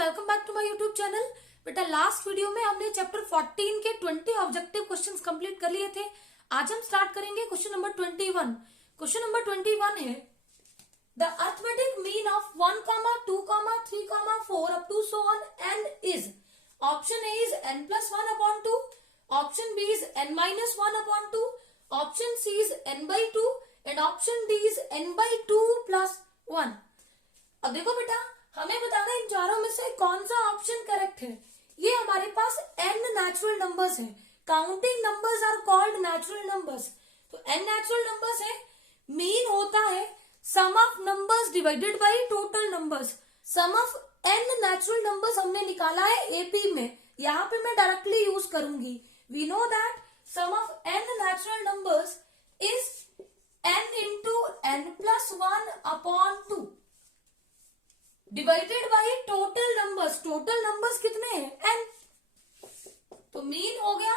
Welcome back to my YouTube channel. बेटा last video में हमने चैप्टर 14 के 20 ऑब्जेक्टिव क्वेश्चंस कंप्लीट कर लिए थे। आज हम स्टार्ट करेंगे क्वेश्चन नंबर 21। क्वेश्चन नंबर 21 है the arithmetic mean of 1, 2, 3, 4 up to so on n is option A is n+1/2, option B is n-1/2, option C is n/2 and option D is n/2+1। अब देखो बेटा, हमें बताना इन चारों में से कौन सा ऑप्शन करेक्ट है। ये हमारे पास n नेचुरल नंबर्स है। Counting numbers are called natural numbers. तो n नेचुरल नंबर्स है, मीन होता है sum of numbers divided by total numbers. Sum of n natural numbers हमने निकाला है एपी में, यहाँ पे मैं डायरेक्टली यूज करूंगी। We know that sum of n natural numbers is n into n+1/2 divided by total numbers. Total numbers कितने हैं n, तो मीन हो गया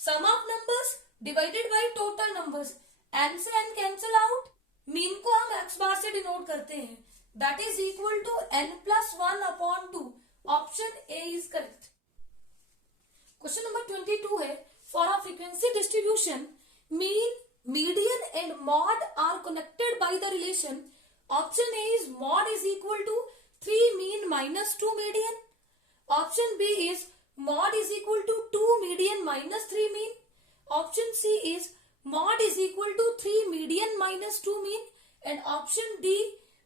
sum of numbers divided by total numbers. n से n कैंसिल आउट, मीन को हम x bar से denote करते हैं, that is equal to n+1/2। Option A is correct. Question number 22 है for a frequency distribution mean, median and mode are connected by the relation. Option A is mode is equal to 3 mean minus 2 median. Option B is mod is equal to 2 median minus 3 mean. Option C is mod is equal to 3 median minus 2 mean. And option D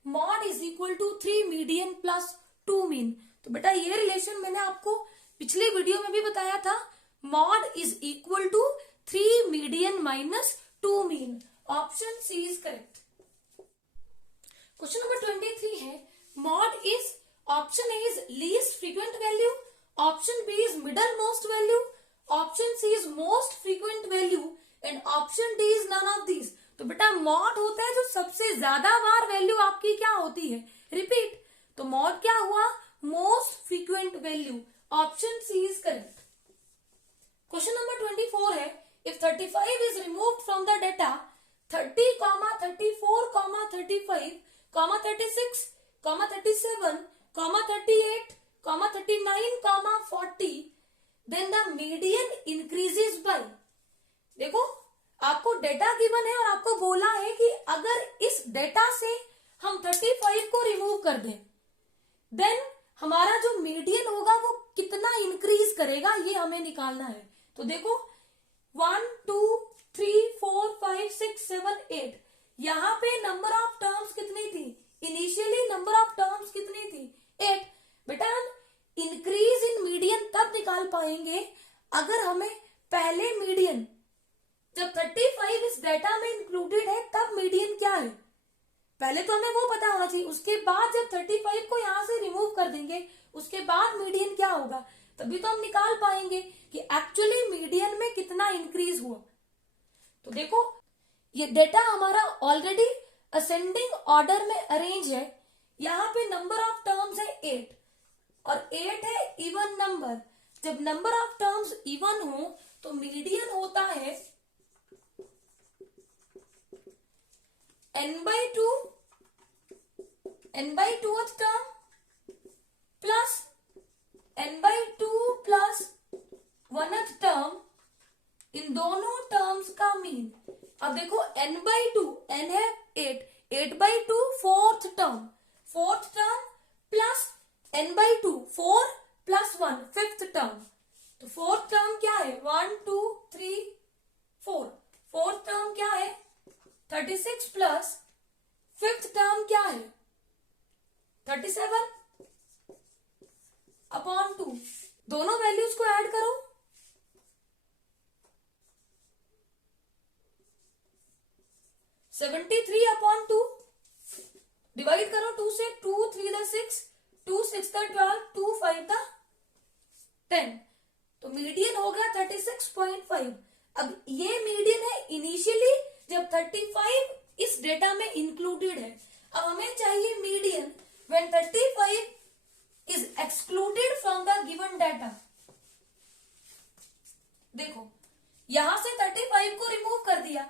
mod is equal to 3 median plus 2 mean. तो बेटा ये relation मैंने आपको पिछले video में भी बताया था। mod is equal to 3 median minus 2 mean. Option C is correct. Question number 23 है mod is, option A is least frequent value, option B is middlemost value, option C is most frequent value and option D is none of these. तो बेटा mod होता है जो सबसे ज्यादा बार value आपकी क्या होती है, रिपीट। तो mod क्या हुआ, most frequent value। Option C is correct। Question number 24 है if 35 is removed from the data 30, 34, 35, 36, 37, 38, 39, 40, then the median increases by। देखो आपको डेटा गिवन है और आपको बोला है कि अगर इस डेटा से हम 35 को रिमूव कर दें देन हमारा जो मीडियन होगा वो कितना इंक्रीज करेगा, ये हमें निकालना है। तो देखो 1, 2, 3, 4, 5, 6, 7, 8, यहाँ पे नंबर ऑफ टर्म्स कितनी थी, इनिशियली नंबर ऑफ टर्म्स कितनी थी 8। बेटा हम इंक्रीज इन मीडियन तब निकाल पाएंगे अगर हमें पहले मीडियन, जब 35 इस डेटा में इंक्लूडेड है तब मीडियन क्या है, पहले तो हमें वो पता होना चाहिए। उसके बाद जब 35 को यहां से रिमूव कर देंगे उसके बाद मीडियन क्या होगा, तभी तो हम निकाल पाएंगे कि एक्चुअली मीडियन में कितना इंक्रीज हुआ। तो देखो ये डेटा हमारा ऑलरेडी असेंडिंग ऑर्डर में अरेंज है। यहाँ पे नंबर ऑफ टर्म्स है 8 और 8 है इवन नंबर। जब नंबर ऑफ टर्म्स इवन हो तो मीडियन होता है n/2 term plus n/2 plus 1th term, इन दोनों टर्म्स का मीन। अब देखो n/2, n है 8, 8/2 fourth term plus n/2 4 plus 1 fifth term. तो फोर्थ टर्म क्या है 1, 2, 3, 4। फोर्थ टर्म क्या है 36 प्लस फिफ्थ टर्म क्या है 37/2। दोनों वैल्यूज को ऐड करो, 73/2 डिवाइड करो 2 से, 2 3 6, 2 6 12, 2 5 10। तो मीडियन हो गया 36.5। अब ये मीडियन है इनिशियली जब 35 इस डेटा में इंक्लूडेड है। अब हमें चाहिए median when 35 is excluded from the given data. देखो यहां से 35 को रिमूव कर दिया,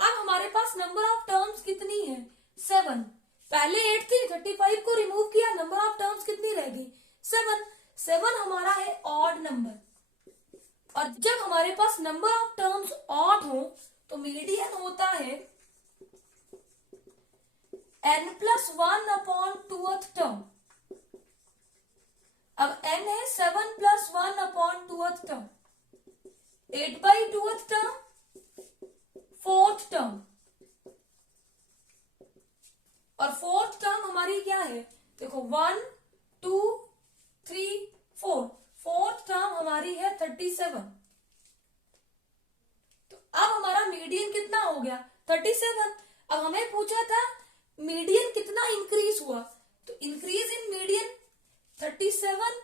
अब हमारे पास नंबर ऑफ टर्म्स कितनी है 7। पहले 8 थी, 35 को रिमूव किया, नंबर ऑफ टर्म्स कितनी रहेगी 7। 7 हमारा है ऑड नंबर, और जब हमारे पास नंबर ऑफ टर्म्स ऑड हो तो मीडियन होता है n+1 अपॉन 2th टर्म। अब n है 7+1 upon 2th term, 8/2th term, 4th term, और 4th टर्म हमारी क्या है, देखो 1 2 3 4, 4th टर्म हमारी है 37। तो अब हमारा मीडियन कितना हो गया 37। अब हमें पूछा था मीडियन कितना इंक्रीज हुआ, तो इंक्रीज इन मीडियन 37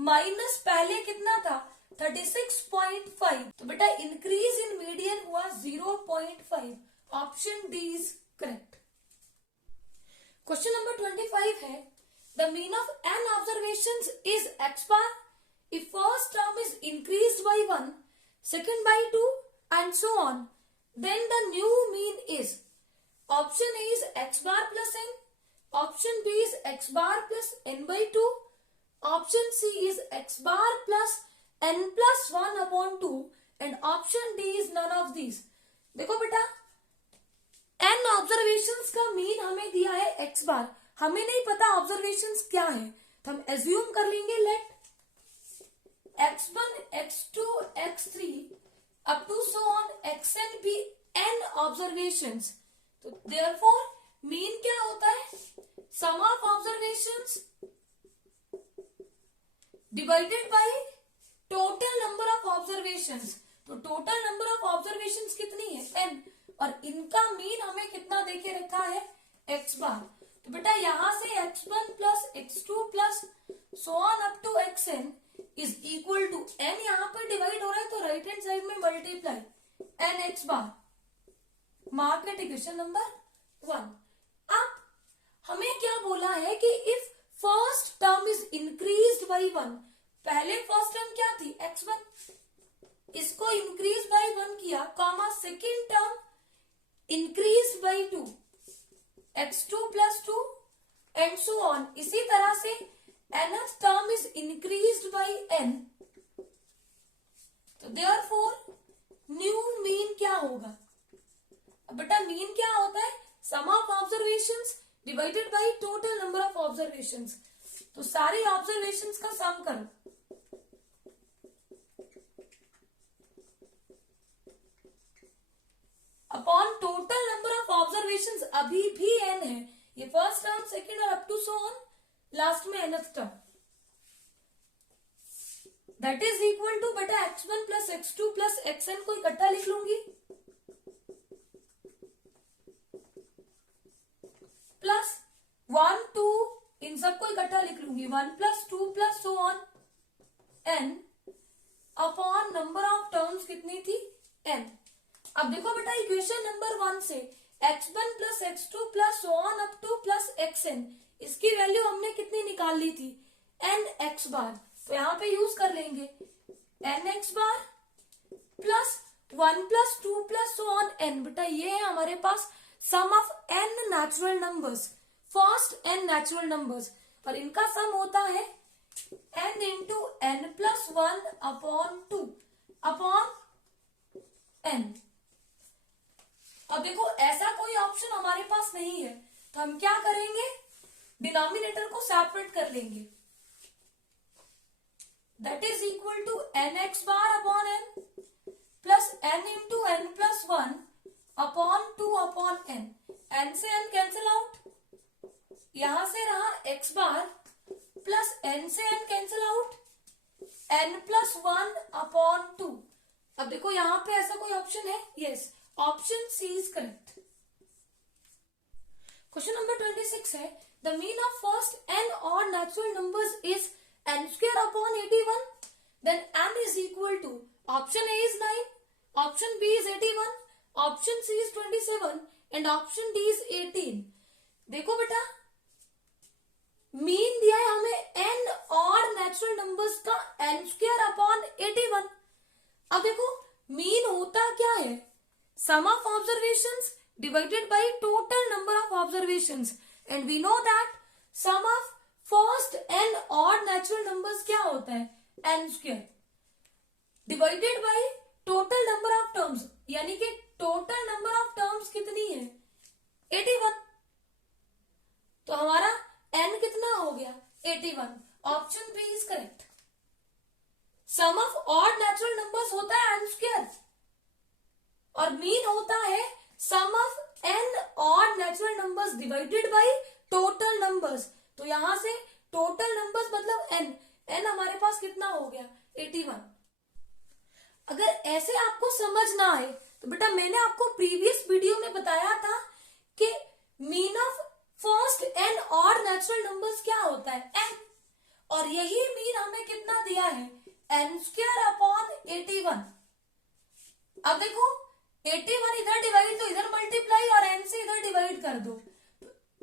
माइनस पहले कितना था 36.5, तो बेटा इंक्रीज इन मीडियन हुआ 0.5। Option D is correct. Question number 25 है the mean of n observations is x bar if first term is increased by 1, second by 2 and so on, then the new mean is, option A is x bar plus n, option B is x bar plus n by 2, option C is x bar plus n plus 1 upon 2 and option D is none of these। देखो बेटा n observations का mean हमें दिया है x बार, हमें नहीं पता observations क्या है, तो हम एज्यूम कर लेंगे late x1 x2 x3 up to so on xn be n observations। तो therefore मीन क्या होता है, sum of observations divided by total number of observations. तो टोटल नंबर ऑफ ऑब्जर्वेशंस कितनी है n, और इनका मीन हमें कितना देके रखा है x बार। तो बेटा यहां से x1 plus x2 plus so on up to xn is equal to n, यहां पर डिवाइड हो रहा है तो राइट हैंड साइड में multiply n x bar. Mark it equation number 1। अब हमें क्या बोला है कि if first term is increased by 1, पहले फर्स्ट टर्म क्या थी x1, इसको इंक्रीज बाय 1 किया, comma second term increase by 2, x2 plus 2 and so on. इसी तरह से nth term is increased by n, तो therefore new mean क्या होगा। अब बेटा मीन क्या होता है, sum of observations divided by total number of observations। तो सारी observations का सम करो, upon total number of observations अभी भी n है, ये फर्स्ट टर्म सेकेंड और up to so on last में nth term, that is equal to बेटा x1 plus x2 plus xn को इकट्ठा लिख लूंगी, प्लस 1 2 इन सबको इकट्ठा लिख लूंगी, 1 plus 2 plus so on n upon number of terms कितनी थी n। अब देखो बेटा इक्वेशन नंबर 1 से x1 plus x2 plus so on up two plus xn, इसकी वैल्यू हमने कितनी निकाल ली थी n x बार, तो यहां पे यूज कर लेंगे n x bar plus 1 plus 2 plus so on n। बेटा ये है हमारे पास sum of n natural numbers, first n natural numbers, और इनका सम होता है n into n plus 1 upon 2 upon n। अब देखो ऐसा कोई ऑप्शन हमारे पास नहीं है, तो हम क्या करेंगे, डिनोमिनेटर को सेपरेट कर लेंगे, that is equal to n x bar upon n plus n into n plus 1 upon 2 upon n. N से एन कैंसिल आउट, यहां से रहा एक्स बार प्लस एन से n cancel out, n plus 1 upon 2। अब देखो यहां पे ऐसा कोई ऑप्शन है, yes, option C is correct. Question number 26 है the mean of first n odd natural numbers is n square upon 81, then n is equal to, option A is 9, option B is 81, option C is 27 and option D is 18। देखो बेटा mean दिया है हमें n odd natural numbers का n square upon 81। अब देखो mean होता क्या है, sum of observations divided by total number of observations, and we know that sum of first n odd natural number numbers क्या होता है, n square divided by total number of terms, यानी कि टोटल नंबर ऑफ टर्म्स कितनी है, 81। तो हमारा n कितना हो गया, 81। Option B is correct. Sum of odd natural numbers होता है n स्क्वायर और मीन होता है sum of n odd natural numbers divided by total numbers. तो यहां से टोटल नंबर्स मतलब n हमारे पास कितना हो गया, 81। अगर ऐसे आपको समझ ना आए तो बेटा मैंने आपको प्रीवियस वीडियो में बताया था कि मीन ऑफ फर्स्ट n और नेचुरल नंबर्स क्या होता है, n, और यही मीन हमें कितना दिया है, n स्क्वायर अपॉन 81। अब देखो 81 इधर डिवाइड तो इधर मल्टीप्लाई और n से इधर डिवाइड कर दो,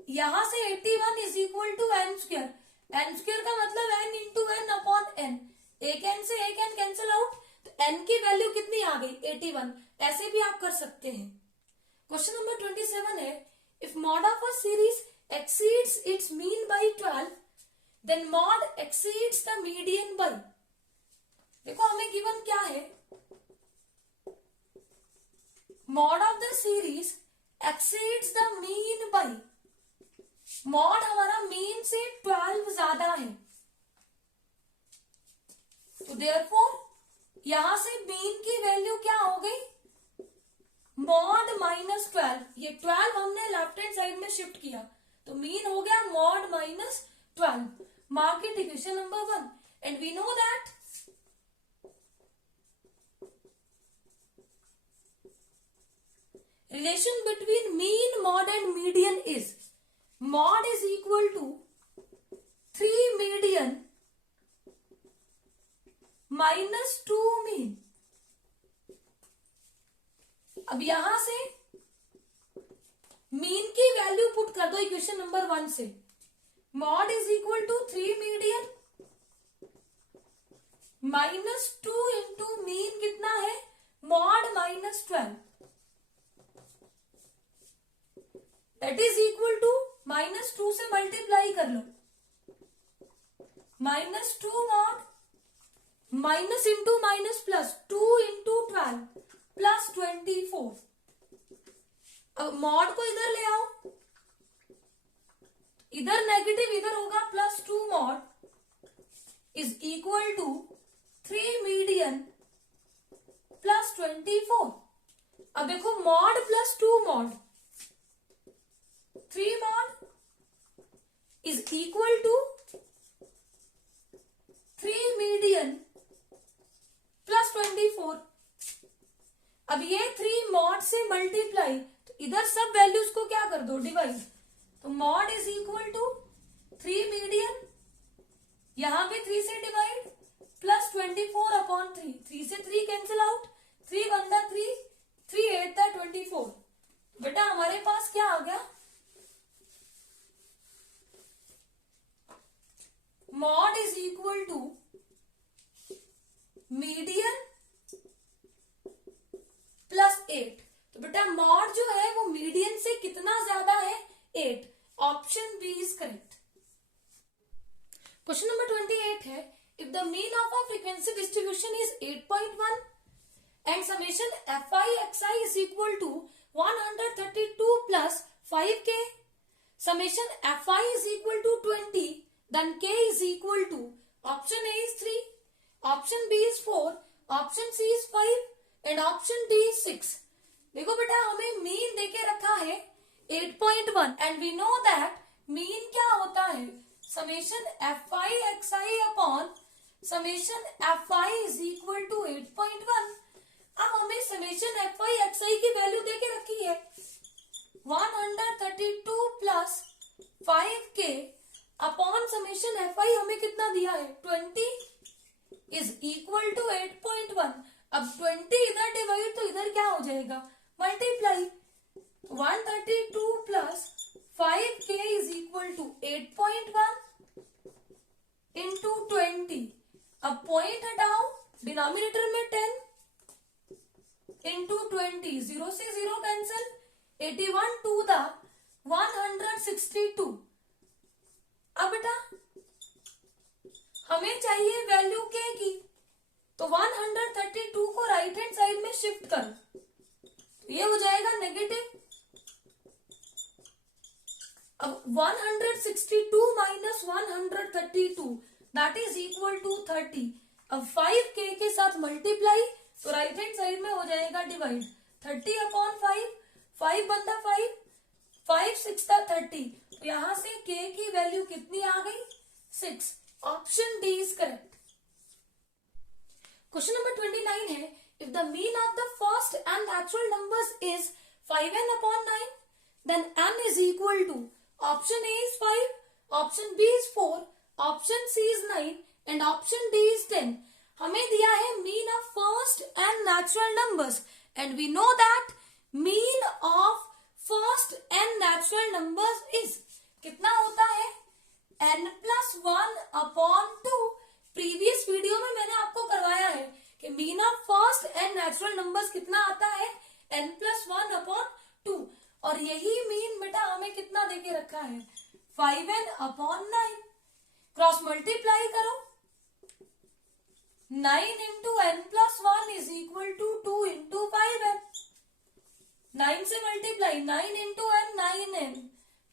यहां से 81 is equal to n square. n square का मतलब n into n upon n, एक n से एक n कैंसिल आउट, तो n की वैल्यू कितनी आ गई, 81। ऐसे भी आप कर सकते हैं। क्वेश्चन नंबर 27 है, if mod of a series exceeds its mean by 12 then mod exceeds the median by, देखो हमें गिवन क्या है, mod of the series exceeds the mean by, mod हमारा मीन से 12 ज्यादा है, तो देयरफॉर यहां से मीन की वैल्यू क्या हो गई, मॉड माइनस 12, ये 12 हमने लेफ्ट हैंड साइड में शिफ्ट किया तो मीन हो गया mode minus 12। Mark it equation number 1 and we know that relation between mean mode and median is, mode is equal to 3 median minus 2 mean. अब यहां से मीन की वैल्यू पुट कर दो इक्वेशन नंबर 1 से, mode is equal to 3 median minus 2 into mean कितना है, mode minus 12, that is equal to minus 2 से मल्टीप्लाई कर लो, minus 2 mode minus into minus plus 2 into 12 plus 24। अब मॉड को इधर ले आओ, इधर नेगेटिव इधर होगा plus 2 mode is equal to 3 median plus 24। अब देखो mode plus 2 mode, 3 mode is equal to 3 median plus 24। अब ये 3 मॉड से मल्टीप्लाई, तो इधर सब वैल्यूज को क्या कर दो, डिवाइड, तो mode is equal to 3 median, यहां पे 3 से डिवाइड प्लस 24 अपॉन 3, 3 से 3 कैंसिल आउट, 3 1 3, 3 8 24। बेटा हमारे पास क्या आ गया, mode is equal to median plus 8। तो बेटा मॉड जो है वो मीडियन से कितना ज्यादा है, 8। Option B is correct. Question number 28 है, if the mean of a frequency distribution is 8.1 and summation fi xi is equal to 132 plus 5k, summation fi is equal to 20, then k is equal to, option A is 3, option B is 4, option C is 5 and option D 6। देखो बेटा हमें mean देके रखा है 8.1 and we know that mean क्या होता है, summation fi xi upon summation fi is equal to 8.1। अब हमें समेशन fi xi की वैल्यू देके रखी है 132 plus 5k upon summation fi हमें कितना दिया है, 20 इज इक्वल टू 8.1। अब 20 इधर डिवाइड तो इधर क्या हो जाएगा, multiply, 132 plus 5k is equal to 8.1 into 20। अब पॉइंट हटाओ, डिनोमिनेटर में 10 इंटू 20, 0 से 0 कैंसिल, 81 टू द 162। अब बेटा हमें चाहिए वैल्यू के की, तो 132 को राइट हैंड साइड में शिफ्ट करो, तो ये हो जाएगा नेगेटिव। अब 162 minus 132 that is equal to 30। अब 5k के साथ मल्टीप्लाई, तो राइट हैंड साइड में हो जाएगा डिवाइड। 30 अपॉन 5, 5 बनता 5, 5 6 30, तो यहां से k की वैल्यू कितनी आ गई? 6। Option D is correct. Question number 29 है, if the mean of the first n natural numbers is 5n upon 9, then n is equal to, option A is 5, option B is 4, option C is 9 and option D is 10। हमें दिया है mean of first n natural numbers, and we know that mean of first n natural numbers is कितना होता है? n plus 1 upon 2। Previous video में मैंने आपको करवाया है कि mean of first n natural numbers कितना आता है? n plus 1 upon 2। और यही मीन बेटा हमें कितना देके रखा है? 5n upon 9। क्रॉस मल्टीप्लाई करो, 9 into n plus 1 is equal to 2 into 5n। 9 से multiply, 9 into n 9n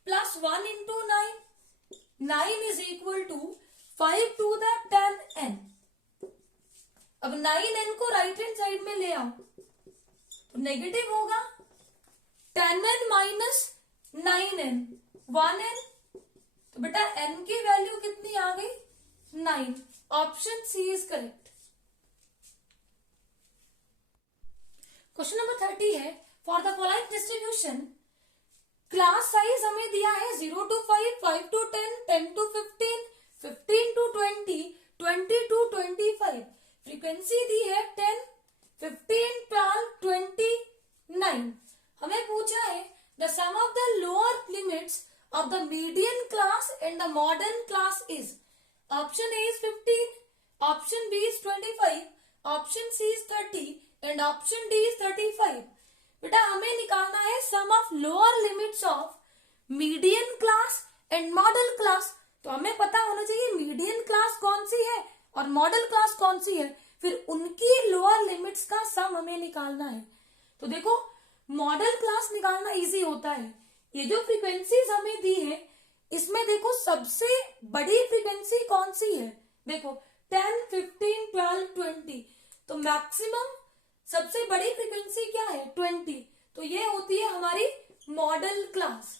plus 1 into 9, 9 is equal to 5 two the 10n। अब 9n को राइट हैंड साइड में ले आओ, तो नेगेटिव होगा। 10n माइनस 9n 1n, तो बेटा n की वैल्यू कितनी आ गई? 9। Option C is correct. Question number 30 है, for the following distribution class size हमें दिया है 0 to 5, 5 to 10, 10 to 15, 15 to 20, 20 to 25। Frequency दी है 10, 15, 12, 29। हमें पूछा है the sum of the lower limits of the median class and the modern class is. Option A is 15, option B is 25, option C is 30 and option D is 35। बेटा हमें निकालना है sum of lower limits of median class and modal class. तो हमें पता होना चाहिए median class कौन सी है और मॉडल क्लास कौन सी है, फिर उनकी लोअर लिमिट्स का सम हमें निकालना है। तो देखो मॉडल क्लास निकालना इजी होता है। ये जो फ्रीक्वेंसीज हमें दी है, इसमें देखो सबसे बड़ी फ्रीक्वेंसी कौन सी है? देखो 10, 15, 12, 20। तो मैक्सिमम सबसे बड़ी फ्रीक्वेंसी क्या है? 20। तो ये होती है हमारी मॉडल क्लास।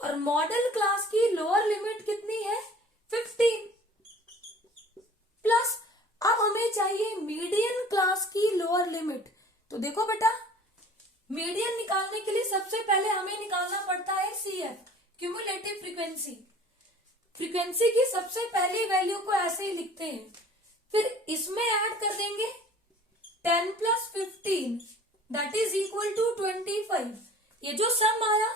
और मॉडल क्लास की लोअर लिमिट कितनी है? 15 प्लस। अब हमें चाहिए मीडियन क्लास की लोअर लिमिट। तो देखो बेटा मीडियन निकालने के लिए सबसे पहले हमें निकालना पड़ता है CF, क्यूमुलेटिव फ्रीक्वेंसी। फ्रीक्वेंसी की सबसे पहली वैल्यू को ऐसे ही लिखते हैं, फिर इसमें ऐड कर देंगे 10 plus 15 that is equal to 25। ये जो सम आया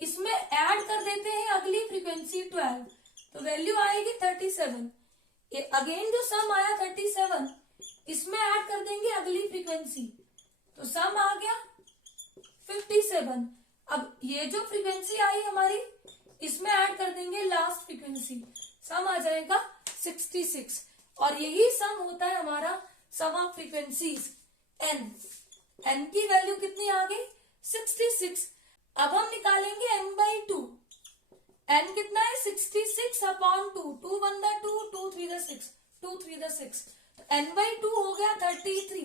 इसमें ऐड कर देते हैं अगली फ्रीक्वेंसी 12, तो वैल्यू आएगी 37। ये अगेन जो सम आया 37, इसमें ऐड कर देंगे अगली फ्रीक्वेंसी, तो सम आ गया 57। अब ये जो फ्रीक्वेंसी आई हमारी, इसमें ऐड कर देंगे लास्ट फ्रीक्वेंसी, सम आ जाएगा 66। और यही सम होता है हमारा सम ऑफ फ्रीक्वेंसीज n। n की वैल्यू कितनी आ गई? 66। अब हम निकालेंगे n by 2। n कितना है? 66 अपॉन 2। 2 1 the 2, 2 3 the 6, 2 3 the 6, तो n by 2 हो गया 33।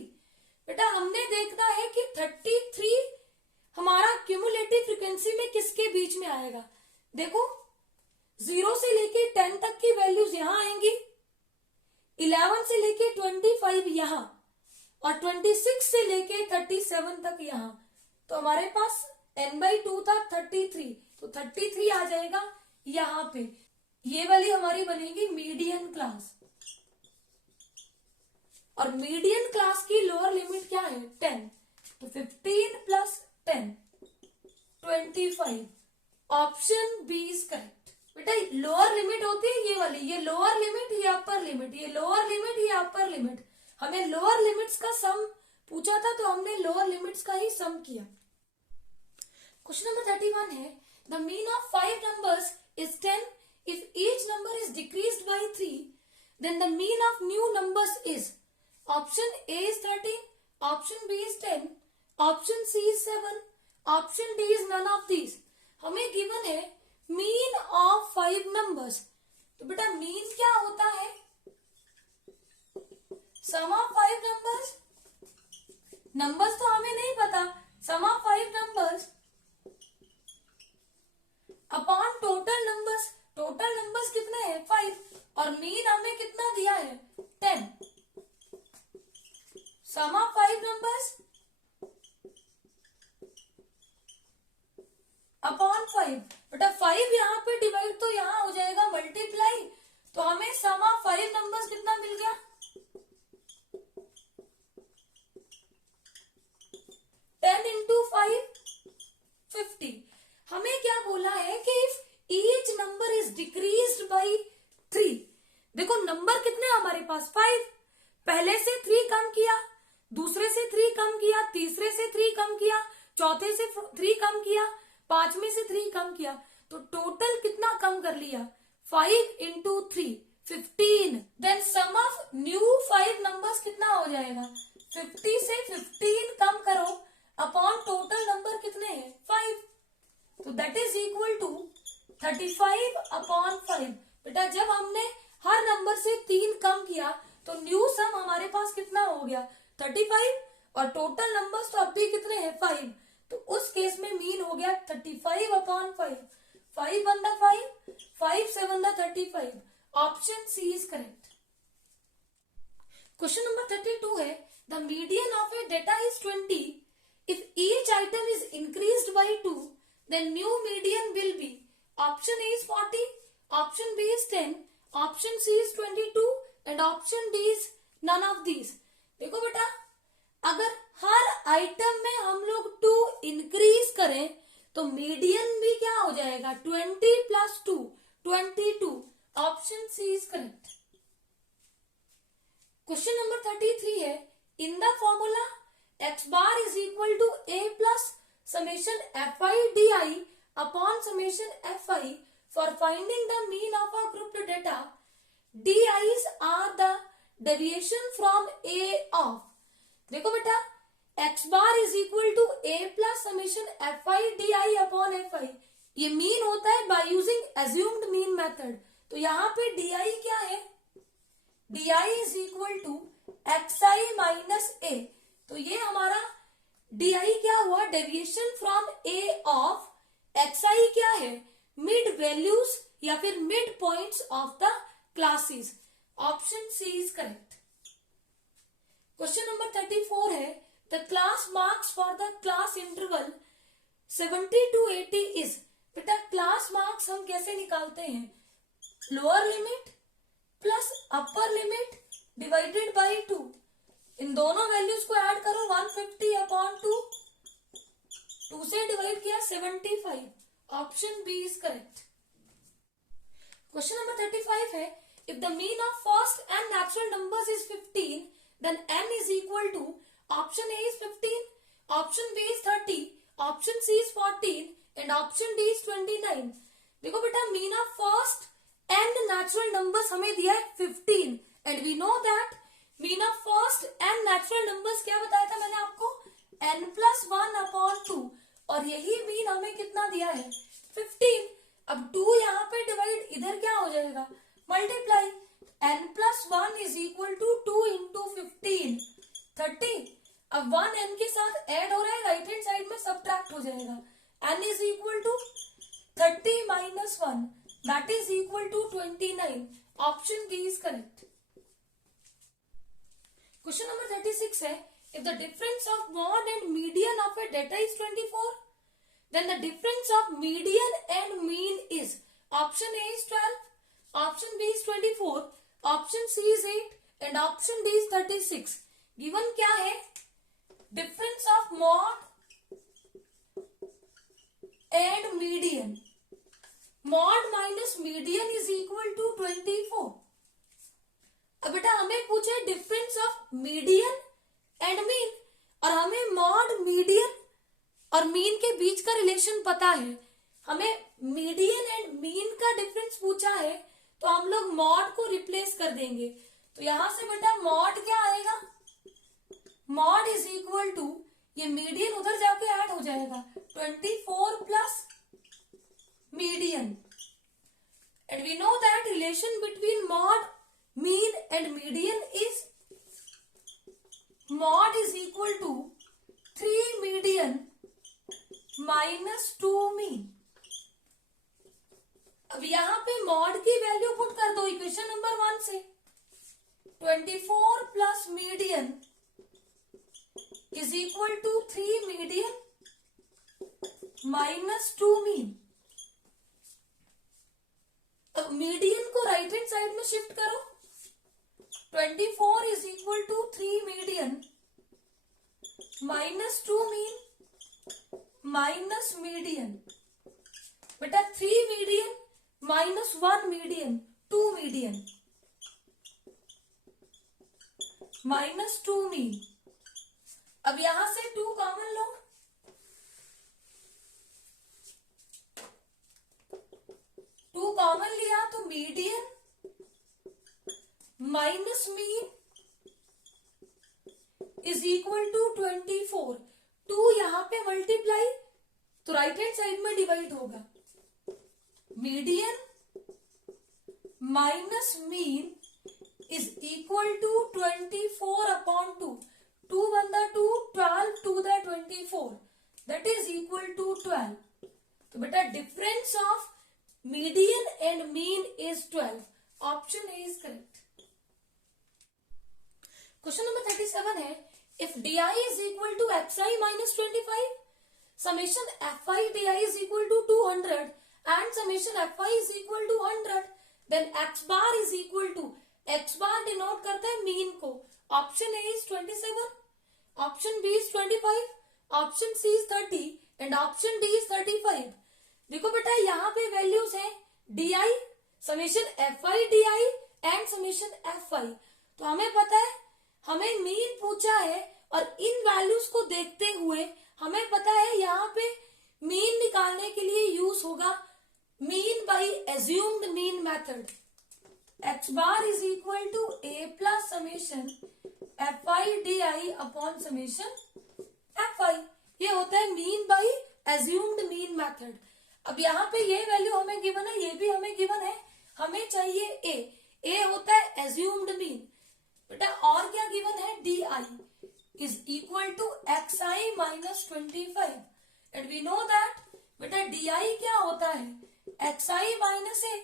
बेटा हमने देखना है कि 33 हमारा क्यूमुलेटिव फ्रीक्वेंसी में किसके बीच में आएगा। देखो 0 से लेके 10 तक की वैल्यूज यहां आएंगी, 11 से लेके 25 यहां, और 26 से लेके 37 तक यहां। तो हमारे पास n by 2 था 33, तो 33 आ जाएगा यहां पे। ये वाली हमारी बनेगी मीडियन क्लास। और मीडियन क्लास की लोअर लिमिट क्या है? 10। तो 15 plus 10 25। Option B is correct. बेटा लोअर लिमिट होती है ये वाली, ये लोअर लिमिट, ये अपर लिमिट, ये लोअर लिमिट, ये अपर लिमिट। हमें लोअर लिमिट्स का सम पूछा था, तो हमने लोअर लिमिट्स का ही सम किया। क्वेश्चन नंबर 31 है, the mean of 5 numbers is 10 if number is decreased by 3, then the mean of new numbers is option A is 13, option B is 10, option C is 7, option D is none of these. हमें given है mean of 5 numbers. तो बेटा mean क्या होता है? Sum of 5 numbers. Numbers तो हमें नहीं पता. Sum of 5 numbers upon total numbers. Total numbers कितने हैं? 5. और मीन हमें कितना दिया है? 10. सम ऑफ 5 नंबर्स अपॉन 5. बेटा 5 यहाँ पे डिवाइड तो यहाँ हो जाएगा मल्टीप्लाई. तो हमें सम ऑफ 5 नंबर्स कितना मिल गया? 10 इंटू 5 50. हमें क्या बोला है कि if each number is decreased by 3. देखो नंबर कितने हमारे पास? 5. पहले से 3 कम किया, दूसरे से 3 कम किया, तीसरे से 3 कम किया, चौथे से 3 कम किया, पांचवें से 3 कम किया. तो टोटल कितना कम कर लिया? 5 into 3 15. Then sum of new 5 numbers कितना हो जाएगा? 50 से 15 कम करो अपॉन टोटल नंबर कितने हैं? 5. तो that is equal to 35 upon 5. बेटा जब हमने हर नंबर से 3 कम किया तो न्यू सम हमारे पास कितना हो गया? 35. और टोटल नंबर्स तो अब भी कितने हैं? 5. तो उस केस में मीन हो गया 35 upon 5. 5 1 5, 5 7 35. Option C is correct. Question number 32 है the median of a data is 20. If each item is increased by 2, then new median will be option A is 40, option B is 10, option C is 22 and option D is none of these. देखो बेटा अगर हर item में हम लोग 2 increase करें तो median भी क्या हो जाएगा? 20 plus 2 22. Option C is correct. Question number 33 है in the formula x bar is equal to a plus summation fi di upon summation fi for finding the mean of a grouped data. di's are the deviation from a of. देखो बेटा x bar is equal to a plus summation fi di upon fi. ये mean होता है by using assumed mean method. तो यहाँ पे di क्या है? di is equal to xi minus a. तो ये हमारा di क्या हुआ? Deviation from a of xi क्या है? मिड वैल्यूज या फिर mid points of the classes. Option C is correct. Question number 34 है the class marks for the class interval 70 to 80 is. बेटा क्लास मार्क्स हम कैसे निकालते हैं? Lower limit plus upper limit divided by 2. इन दोनों values को ऐड करो 150 upon 2. 2 से डिवाइड किया 75. Option B is correct. Question number 35 है if the mean of first n natural numbers is 15 then n is equal to option A is 15, option B is 30, option C is 14 and option D is 29. देखो बेटा mean of first n natural numbers हमें दिया है 15 and we know that mean of first n natural numbers क्या बताया था मैंने आपको? n plus 1 upon 2. और यही मीन हमें कितना दिया है? 15. अब 2 यहाँ पे डिवाइड इधर क्या हो जाएगा? Multiply. n plus 1 is equal to 2 into 15 30. अब 1 n के साथ ऐड हो रहा है, राइट हैंड साइड में सब्ट्रैक्ट हो जाएगा. n is equal to 30 minus 1 that is equal to 29. Option D is correct. Question number 36 है if the difference of mode and median of a data is 24 then the difference of median and mean is option A is 12, option B is 24, option C is 8 and option D is 36. given क्या है? difference of mod and median. mod minus median is equal to 24. अब बेटा हमें पूछे difference of median and mean और हमें mod median और mean के बीच का रिलेशन पता है. हमें मीडियन एंड मीन का डिफरेंस पूछा है तो हम लोग मॉड को रिप्लेस कर देंगे। तो यहां से बेटा मॉड क्या आएगा, मॉड इज इक्वल टू, ये मीडियन उधर जाके ऐड हो जाएगा, 24 plus median. And we know that relation between mode, mean and median is mode is equal to 3 median minus 2 mean. अब यहां पे मॉड की वैल्यू पुट कर दो इक्वेशन नंबर 1 से, 24 plus median is equal to 3 median minus 2 mean. अब median को right hand side में शिफ्ट करो, 24 is equal to 3 median minus 2 mean minus median. बेटा 3 median minus 1 median, 2 median minus 2 mean. अब यहां से 2 कॉमन लो, 2 कॉमन लिया तो median minus mean is equal to 24। 2 यहां पे मल्टीप्लाई तो राइट हैंड साइड में डिवाइड होगा, median minus mean is equal to 24 upon 2। 2 1 the 2, 12 2 the 24, that is equal to 12। तो बेटा difference of median and mean is 12। Option A is correct. Question number 37 है, if D I is equal to X I minus 25, summation F I D I is equal to 200 and summation F I is equal to 100, then X bar is equal to, X bar denote करता है mean को। Option A is 27, option B is 25, option C is 30 and option D is 35। देखो बेटा यहाँ पे values है D I, summation F I D I and summation F I. तो हमें पता है, हमें मीन पूछा है और इन वैल्यूज को देखते हुए हमें पता है यहाँ पे मीन निकालने के लिए यूज होगा mean by assumed mean method. X bar is equal to A plus summation F I D I upon summation F I, ये होता है mean by assumed mean method. अब यहाँ पे ये वैल्यू हमें गिवन है, ये भी हमें गिवन है, हमें चाहिए ए होता है एज्यूम्ड मीन। बेटा और क्या गिवन है, D I is equal to X I minus 25 and we know that बेटा डी आई क्या होता है, X I minus A.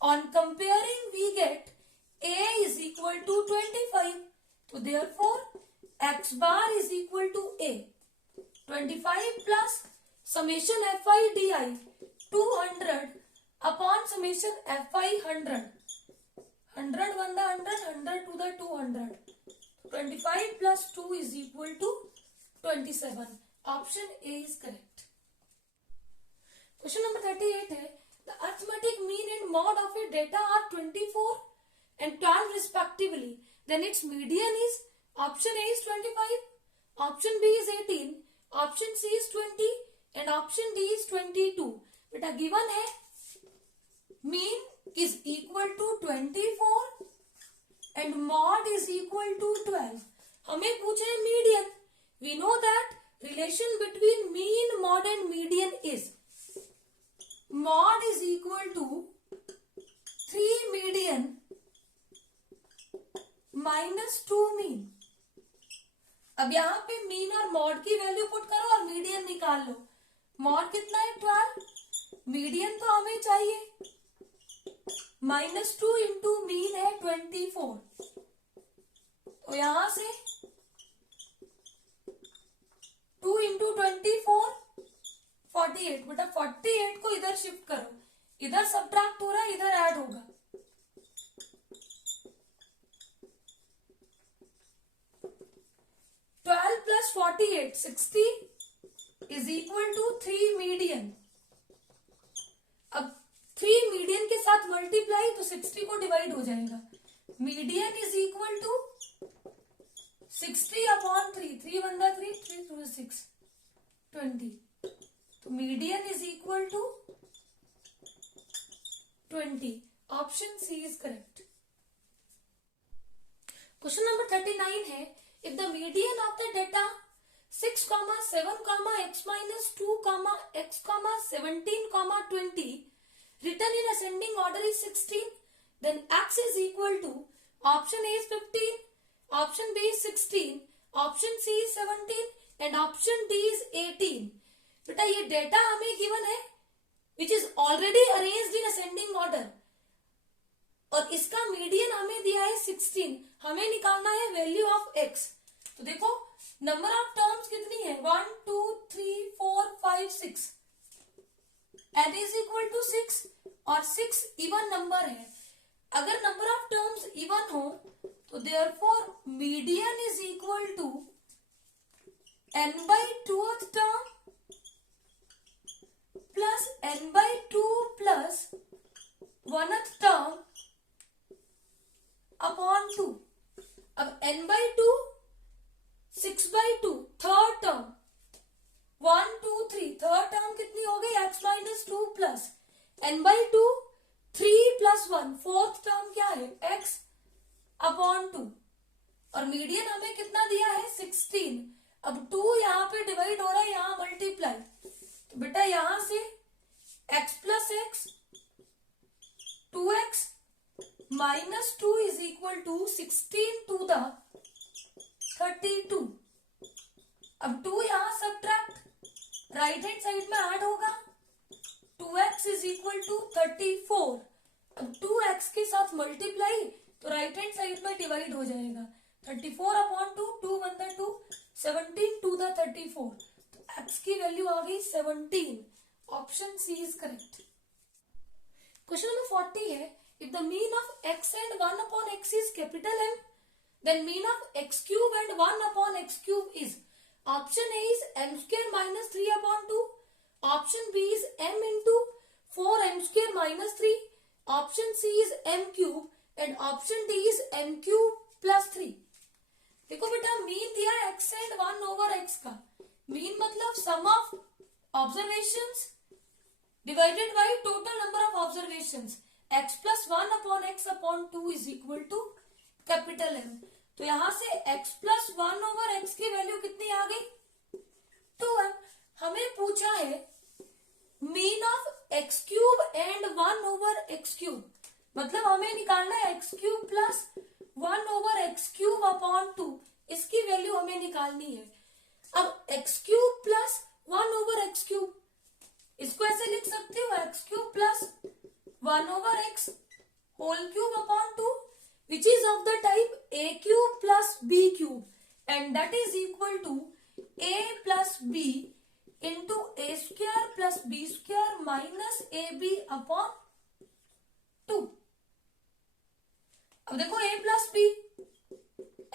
On comparing we get A is equal to 25, तो therefore X bar is equal to A 25 plus summation F I D I 200 upon summation F I 100, 100 1 the 100, 100 to the 200, 25 plus 2 is equal to 27. Option A is correct. Question number 38 है, the arithmetic mean and mod of a data are 24 and 12 respectively. Then its median is, option A is 25, option B is 18, option C is 20 and option D is 22. बेटा given है mean is equal to 24 and mod is equal to 12. हमें पूछे median. We know that relation between mean, mod and median is mod is equal to 3 median minus 2 mean. अब यहाँ पे mean और mod की value put करो और median निकाल लो। मॉड कितना है 12, मीडियन तो हमें चाहिए -2 इंटू मीन है 24, तो यहां से 2 इंटू 24 48। बेटा 48 को इधर शिफ्ट करो, इधर सब्ट्रैक्ट हो रहा है, इधर ऐड होगा। Plus 48 60 is equal to 3 median. अब 3 मीडियन के साथ मल्टीप्लाई तो 60 को डिवाइड हो जाएगा। Median is equal to 60 upon 3, 3 1 the 3, 3 2 6, 20। तो median is equal to 20। Option C is correct. Question number 39 है, if the median of the data 6, 7, x minus 2, x, 17, 20 written in ascending order is 16, then x is equal to option A is 15, option B is 16, option C is 17 and option D is 18। बेटा ये data हमें given है which is already arranged in ascending order और इसका median हमें दिया है 16। हमें निकालना है वैल्यू ऑफ x। तो देखो नंबर ऑफ टर्म्स कितनी है, 1 2 3 4 5 6, n इज इक्वल टू 6 और 6 इवन नंबर है। अगर नंबर ऑफ टर्म्स इवन हो तो therefore median is equal to n by 2th term plus n by 2 प्लस 1th टर्म अपॉन 2। अब n by 2 6 by 2 third term 1 2 3 third term कितनी हो गई x minus 2 plus n by 2 3 plus 1 fourth term क्या है x upon 2 और median हमें कितना दिया है 16। अब 2 यहाँ पे डिवाइड हो रहा है, यहाँ मल्टीप्लाई, तो बेटा यहां से x plus x 2x minus 2 is equal to 16 two the 32। अब 2 यहां सब्ट्रैक्ट, राइट हैंड साइड में ऐड होगा, 2x इज इक्वल टू 34। अब 2x के साथ मल्टीप्लाई तो राइट हैंड साइड में डिवाइड हो जाएगा, 34 अपॉन 2, 2 1 2, 17 टू द 34, तो x की वैल्यू आ गई 17। Option C is correct. Question number 40 है, if the mean of x and 1 upon x is capital M, then mean of x cube and 1 upon x cube is option A is m square minus 3 upon 2, option B is m into 4m square minus 3, option C is m cube and option D is m cube plus 3। देखो बेटा mean दिया है x and 1 over x का, mean मतलब sum of observations divided by total number of observations, x plus 1 upon x upon 2 is equal to capital M। तो यहां से x plus 1 over x की वैल्यू कितनी आ गई 2m। हमें पूछा है mean of x cube and 1 over x cube, मतलब हमें निकालना है x cube plus 1 over x cube upon 2, इसकी वैल्यू हमें निकालनी है। अब x cube plus 1 over x cube, इसको ऐसे लिख सकती हूँ x cube plus 1 over x whole cube upon 2, which is of the type a cube plus b cube and that is equal to a plus b into a square plus b square minus ab upon 2। अब देखो a plus b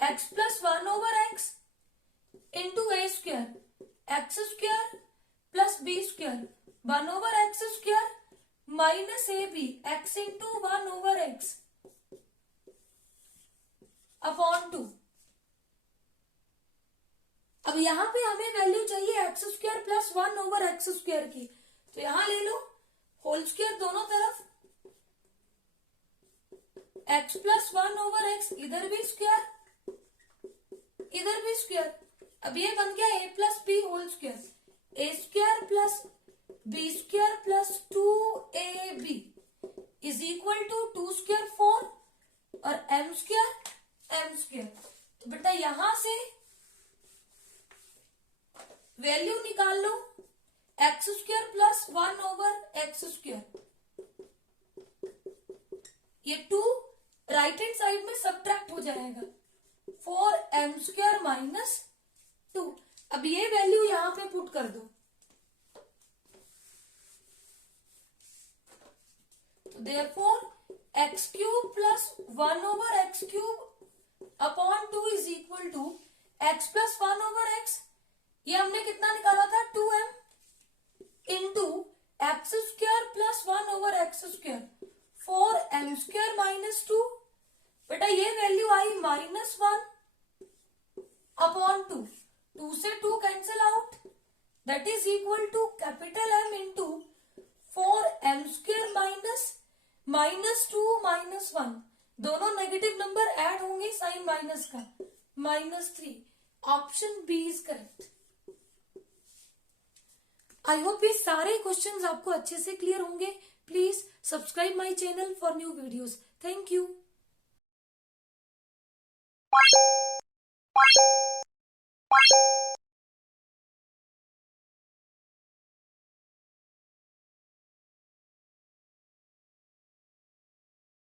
x plus 1 over x into a square x square plus b square 1 over x square minus ab x into 1 over x upon 2। अब यहाँ पे हमें value चाहिए x square plus 1 over X square की, तो यहां ले लो whole square दोनों तरफ, एक्स प्लस 1 ओवर एक्स इधर भी स्क्वायर इधर भी स्क्वायर। अब ये बन गया A plus B whole square, A square plus B square plus 2ab is equal to 2 square 4 और m स्क्वायर। तो बेटा यहां से वैल्यू निकाल लो X square plus 1 over X square, ये 2 राइट हैंड साइड में सब्ट्रैक्ट हो जाएगा, 4m स्क्वायर माइनस 2। अब ये वैल्यू यहां पे पुट कर दो, तो therefore X cube plus 1 over X cube upon 2 is equal to X plus 1 over X, ये हमने कितना निकाला था 2m into X square plus 1 over X square 4m square minus 2। बेटा ये वैल्यू आई -1 अपॉन 2, 2 से 2 cancel out, that is equal to capital M into 4m square minus -2 -1 दोनों negative number add होंगे साइन माइनस का, -3। Option B is correct. I hope ये सारे questions आपको अच्छे से क्लियर होंगे। Please subscribe my channel for new videos. Thank you.